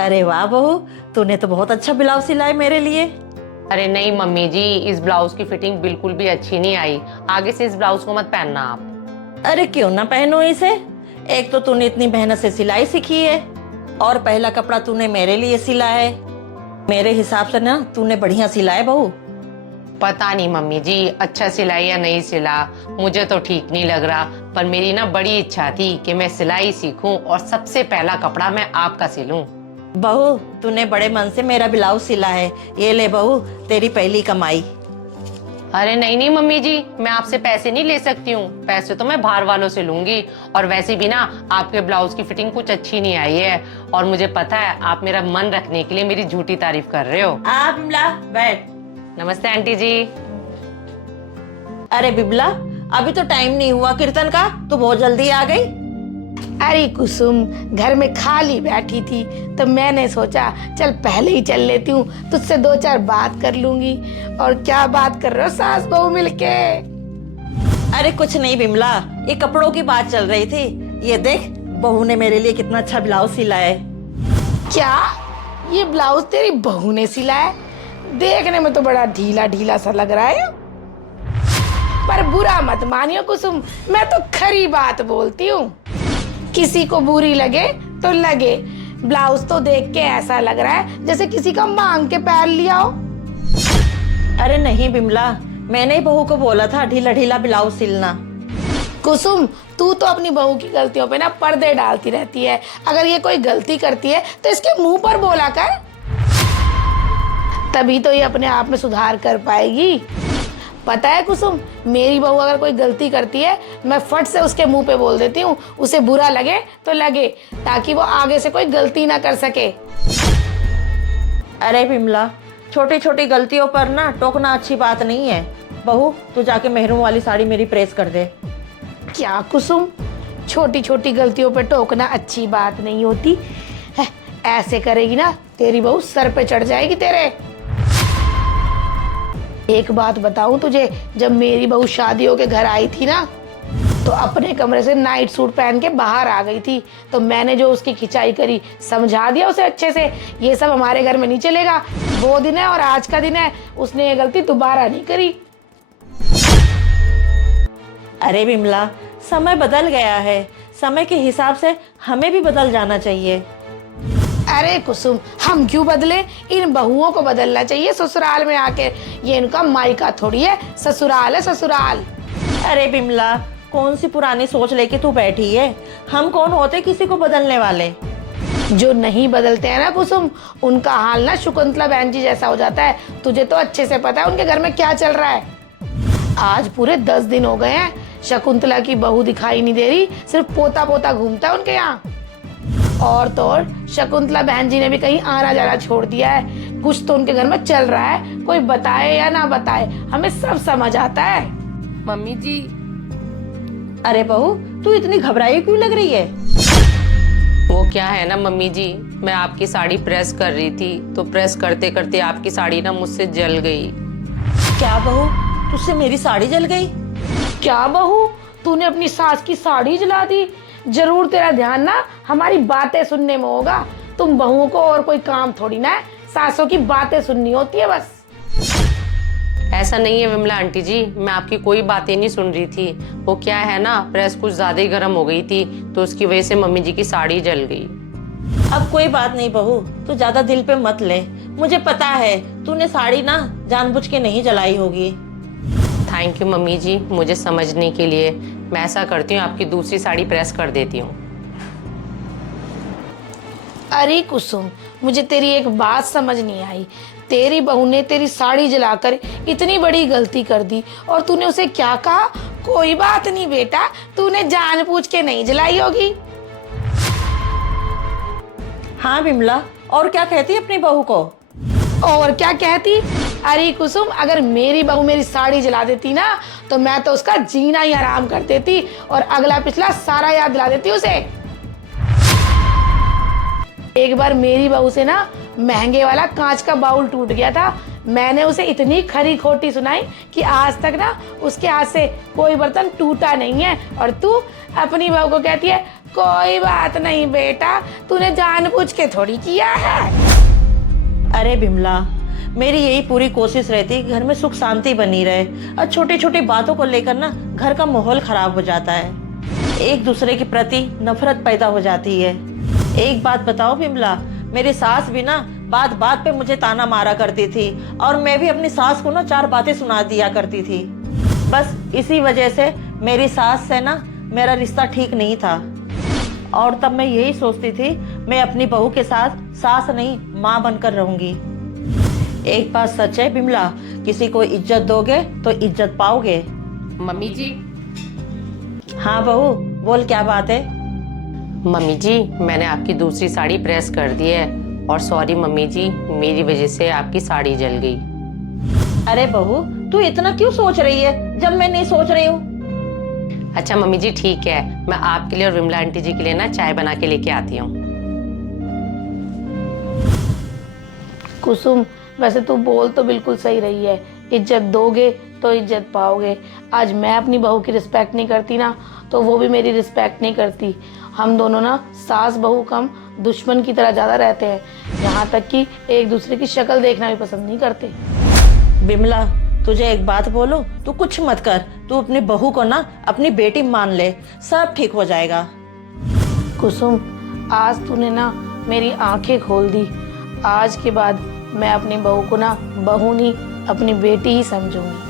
अरे वाह बहू, तूने तो बहुत अच्छा ब्लाउज सिलाए मेरे लिए। अरे नहीं मम्मी जी, इस ब्लाउज की फिटिंग बिल्कुल भी अच्छी नहीं आई। आगे से इस ब्लाउज को मत पहनना आप। अरे क्यों ना पहनो इसे। एक तो तूने इतनी मेहनत से सिलाई सीखी है और पहला कपड़ा तूने मेरे लिए सिला है। मेरे हिसाब से ना तूने बढ़िया सिला है बहू। पता नहीं मम्मी जी, अच्छा सिला या नहीं सिला, मुझे तो ठीक नहीं लग रहा। पर मेरी ना बड़ी इच्छा थी कि मैं सिलाई सीखूं और सबसे पहला कपड़ा मैं आपका सिलूं। बहू, तूने बड़े मन से मेरा ब्लाउज सिला है। ये ले बहू, तेरी पहली कमाई। अरे नहीं नहीं मम्मी जी, मैं आपसे पैसे नहीं ले सकती हूँ। पैसे तो मैं बाहर वालों से लूंगी। और वैसे भी ना आपके ब्लाउज की फिटिंग कुछ अच्छी नहीं आई है। और मुझे पता है आप मेरा मन रखने के लिए मेरी झूठी तारीफ कर रहे हो। आ बिमला, बैठ। नमस्ते आंटी जी। अरे बिमला, अभी तो टाइम नहीं हुआ कीर्तन का, तू बहुत जल्दी आ गई। अरे कुसुम, घर में खाली बैठी थी तो मैंने सोचा चल पहले ही चल लेती हूँ, तुझसे दो चार बात कर लूंगी। और क्या बात कर रहे हो सास बहू मिलके? अरे कुछ नहीं बिमला, ये कपड़ों की बात चल रही थी। ये देख, बहू ने मेरे लिए कितना अच्छा ब्लाउज सिला है। क्या ये ब्लाउज तेरी बहू ने सिलाया? देखने में तो बड़ा ढीला ढीला सा लग रहा है। पर बुरा मत मानियो कुसुम, मैं तो खरी बात बोलती हूँ। किसी को बुरी लगे तो लगे, ब्लाउज तो देख के ऐसा लग रहा है जैसे किसी का मांग के पैर लिया हो। अरे नहीं बिमला, मैंने ही बहू को बोला था ढीला ढीला ब्लाउज सिलना। कुसुम, तू तो अपनी बहू की गलतियों पे ना पर्दे डालती रहती है। अगर ये कोई गलती करती है तो इसके मुंह पर बोला कर, तभी तो ये अपने आप में सुधार कर पाएगी। पता है कुसुम, मेरी बहू अगर कोई गलती करती है, मैं फट से उसके मुंह पे बोल देती हूँ। उसे बुरा लगे तो लगे, ताकि वो आगे से कोई गलती ना कर सके। अरे बिमला, छोटी छोटी गलतियों पर ना टोकना अच्छी बात नहीं है। बहू, तू जाके मेहरून वाली साड़ी मेरी प्रेस कर दे। क्या कुसुम, छोटी छोटी गलतियों पे टोकना अच्छी बात नहीं होती है। ऐसे करेगी ना तेरी बहू सर पे चढ़ जाएगी तेरे। एक बात बताऊं तुझे, जब मेरी बहू शादियों के घर आई थी ना, तो अपने कमरे से नाइट सूट पहन के बाहर आ गई थी। तो मैंने जो उसकी खिंचाई करी, समझा दिया उसे अच्छे से, ये सब हमारे घर में नहीं चलेगा। वो दिन है और आज का दिन है, उसने ये गलती दोबारा नहीं करी। अरे बिमला, समय बदल गया है, समय के हिसाब से हमें भी बदल जाना चाहिए। अरे कुसुम, हम क्यों बदले? इन बहुओं को बदलना चाहिए ससुराल में आके। ये इनका मायका थोड़ी है, ससुराल है ससुराल। अरे बिमला, कौन सी पुरानी सोच लेके तू बैठी है? हम कौन होते किसी को बदलने वाले? जो नहीं बदलते हैं ना कुसुम, उनका हाल ना शकुंतला बहन जी जैसा हो जाता है। तुझे तो अच्छे से पता है उनके घर में क्या चल रहा है। आज पूरे 10 दिन हो गए हैं, शकुंतला की बहू दिखाई नहीं दे रही, सिर्फ पोता पोता घूमता है उनके यहाँ। और तो और शकुंतला बहन जी ने भी कहीं आना जाना छोड़ दिया है। कुछ तो उनके घर में चल रहा है, कोई बताए या ना बताए, हमें सब समझ आता है। मम्मी जी। अरे बहू, तू इतनी घबराई क्यों लग रही है? वो क्या है ना मम्मी जी, मैं आपकी साड़ी प्रेस कर रही थी, तो प्रेस करते करते आपकी साड़ी ना मुझसे जल गई। क्या बहू, तुझसे मेरी साड़ी जल गई? क्या बहू, तूने अपनी सास की साड़ी जला दी? जरूर तेरा ध्यान ना हमारी बातें सुनने में होगा। तुम बहुओं को और कोई काम थोड़ी ना है, सासों की बातें सुननी होती है बस। ऐसा नहीं है विमला आंटी जी, मैं आपकी कोई बातें नहीं सुन रही थी। वो क्या है ना, प्रेस कुछ ज्यादा ही गर्म हो गई थी, तो उसकी वजह से मम्मी जी की साड़ी जल गई। अब कोई बात नहीं बहू, तू ज्यादा दिल पे मत ले। मुझे पता है तूने साड़ी ना जानबूझ के नहीं जलाई होगी। थैंक यू मम्मी जी, मुझे समझने के लिए। मैं ऐसा करती हूँ, आपकी दूसरी साड़ी प्रेस कर देती हूँ। अरे कुसुम, मुझे तेरी एक बात समझ नहीं आई। तेरी बहू ने तेरी साड़ी जलाकर इतनी बड़ी गलती कर दी और तूने उसे क्या कहा? कोई बात नहीं बेटा, तूने जानबूझ के नहीं जलाई होगी। हाँ बिमला, और क्या कहती अपनी बहू को? और क्या कहती? अरे कुसुम, अगर मेरी बहू मेरी साड़ी जला देती ना, तो मैं तो उसका जीना ही आराम कर देती और अगला पिछला सारा याद दिला देती उसे। एक बार मेरी बहू से ना महंगे वाला कांच का बाउल टूट गया था। मैंने उसे इतनी खरी खोटी सुनाई कि आज तक ना उसके हाथ से कोई बर्तन टूटा नहीं है। और तू अपनी बहू को कहती है कोई बात नहीं बेटा, तूने जानबूझ के थोड़ी किया है। अरे बिमला, मेरी यही पूरी कोशिश रहती घर में सुख शांति बनी रहे, और छोटी छोटी बातों को लेकर ना घर का माहौल खराब हो जाता है, एक दूसरे के प्रति नफरत पैदा हो जाती है। एक बात बताओ बिमला, मेरी सास भी ना बात बात पे मुझे ताना मारा करती थी, और मैं भी अपनी सास को ना 4 बातें सुना दिया करती थी। बस इसी वजह से मेरी सास से ना मेरा रिश्ता ठीक नहीं था, और तब मैं यही सोचती थी मैं अपनी बहू के साथ सास नहीं माँ बनकर रहूंगी। एक बात सच है बिमला, किसी को इज्जत दोगे तो इज्जत पाओगे। मम्मी जी, हाँ बहू बोल, क्या बात है? मम्मी जी मैंने आपकी दूसरी साड़ी प्रेस कर दी है, और सॉरी मम्मी जी, मेरी वजह से आपकी साड़ी जल गई। अरे बहू, तू इतना क्यों सोच रही है जब मैं नहीं सोच रही हूँ? अच्छा मम्मी जी ठीक है, मैं आपके लिए और विमला आंटी जी के लिए ना चाय बना के लेके आती हूँ। कुसुम, वैसे तू बोल तो बिल्कुल सही रही है, इज्जत दोगे तो इज्जत पाओगे। आज मैं अपनी बहू की रिस्पेक्ट नहीं करती ना, तो वो भी मेरी रिस्पेक्ट नहीं करती। हम दोनों ना सास बहू कम दुश्मन की तरह ज़्यादा रहते हैं, यहाँ तक कि एक दूसरे की शक्ल देखना भी पसंद नहीं करते। बिमला, तुझे एक बात बोलो, तू कुछ मत कर, तू अपनी बहू को ना अपनी बेटी मान ले, सब ठीक हो जाएगा। कुसुम, आज तूने ना मेरी आंखें खोल दी। आज के बाद मैं अपनी बहू को ना बहू नहीं, अपनी बेटी ही समझूंगी।